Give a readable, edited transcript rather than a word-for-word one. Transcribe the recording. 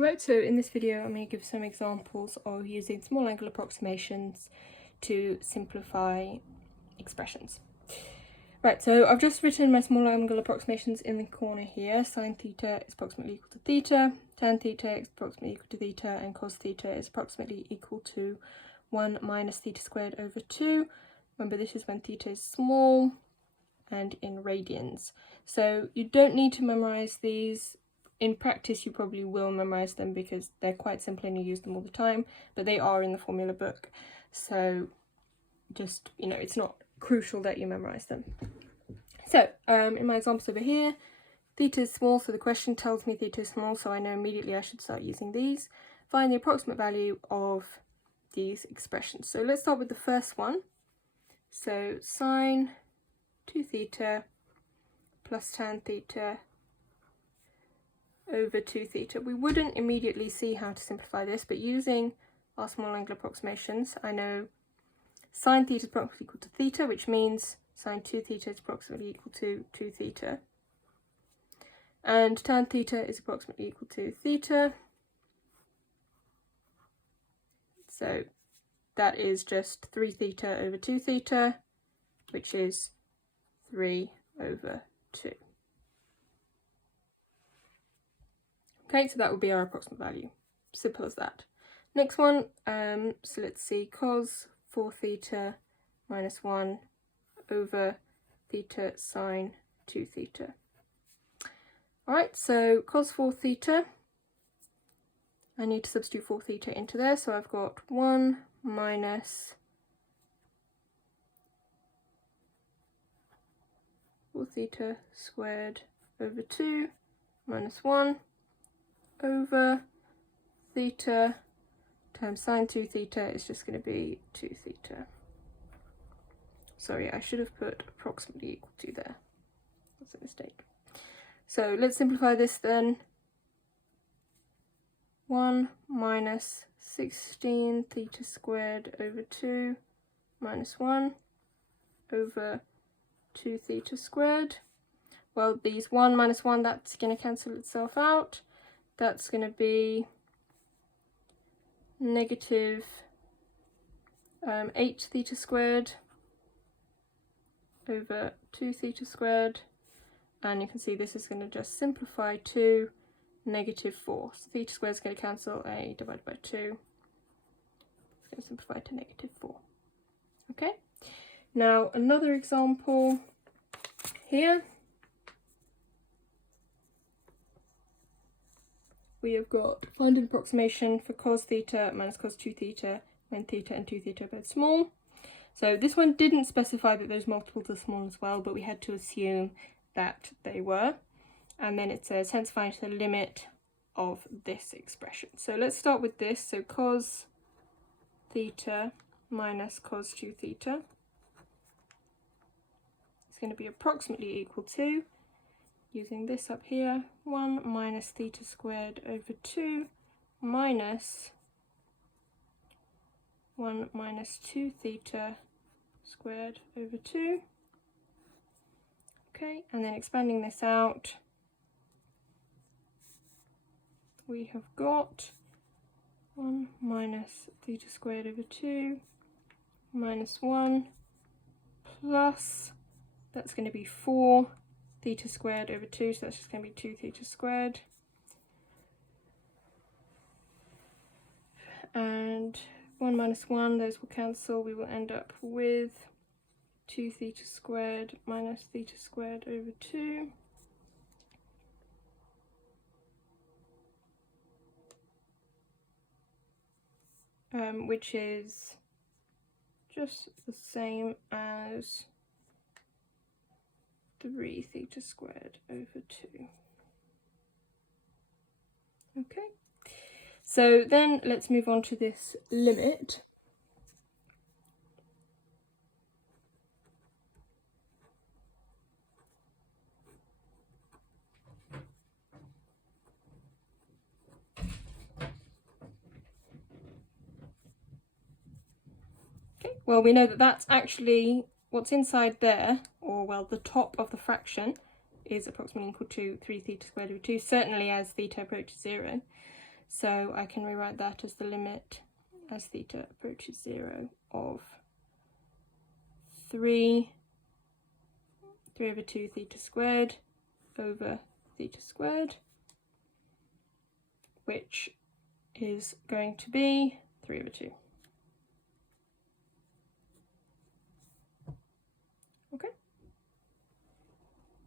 Right, so in this video I'm going to give some examples of using small angle approximations to simplify expressions. Right, so I've just written my small angle approximations in the corner here. Sine theta is approximately equal to theta, tan theta is approximately equal to theta, and cos theta is approximately equal to 1 minus theta squared over 2. Remember, this is when theta is small and in radians. So you don't need to memorize these. In practice, you probably will memorize them because they're quite simple and you use them all the time, but they are in the formula book. So just, it's not crucial that you memorize them. So in my examples over here, theta is small, so the question tells me theta is small, so I know immediately I should start using these. Find the approximate value of these expressions. So let's start with the first one. So sine 2 theta plus tan theta over 2 theta. We wouldn't immediately see how to simplify this, but using our small angle approximations, I know sine theta is approximately equal to theta, which means sine 2 theta is approximately equal to 2 theta. And tan theta is approximately equal to theta. So that is just 3 theta over 2 theta, which is 3 over 2. Okay, so that would be our approximate value. Simple as that. Next one, so let's see, cos 4 theta minus 1 over theta sine 2 theta. Alright, so cos 4 theta, I need to substitute 4 theta into there, so I've got 1 minus 4 theta squared over 2 minus 1 over theta times sine 2 theta is just going to be 2 theta. Sorry, I should have put approximately equal to there. That's a mistake. So let's simplify this then. 1 minus 16 theta squared over 2 minus 1 over 2 theta squared. Well, these 1 minus 1, that's going to cancel itself out. That's going to be negative 8 theta squared over 2 theta squared, and you can see this is going to just simplify to negative 4. So theta squared is going to cancel, a divided by 2. It's going to simplify to negative 4. Okay, now another example here. We have got find an approximation for cos theta minus cos 2 theta when theta and 2 theta are both small. So this one didn't specify that those multiples are small as well, but we had to assume that they were. And then it says hence find the limit of this expression. So let's start with this. So cos theta minus cos 2 theta is going to be approximately equal to, using this up here, 1 minus theta squared over 2 minus 1 minus 2 theta squared over 2. Okay, and then expanding this out, we have got 1 minus theta squared over 2 minus 1 plus, that's going to be 4 theta squared over 2, so that's just going to be 2 theta squared. And 1 minus 1, those will cancel. We will end up with 2 theta squared minus theta squared over 2. Which is just the same as 3 theta squared over 2. Okay, so then let's move on to this limit. Okay, well, we know that that's actually what's inside there, or well, the top of the fraction is approximately equal to 3 theta squared over 2, certainly as theta approaches 0. So I can rewrite that as the limit as theta approaches 0 of 3 over 2 theta squared over theta squared, which is going to be 3 over 2.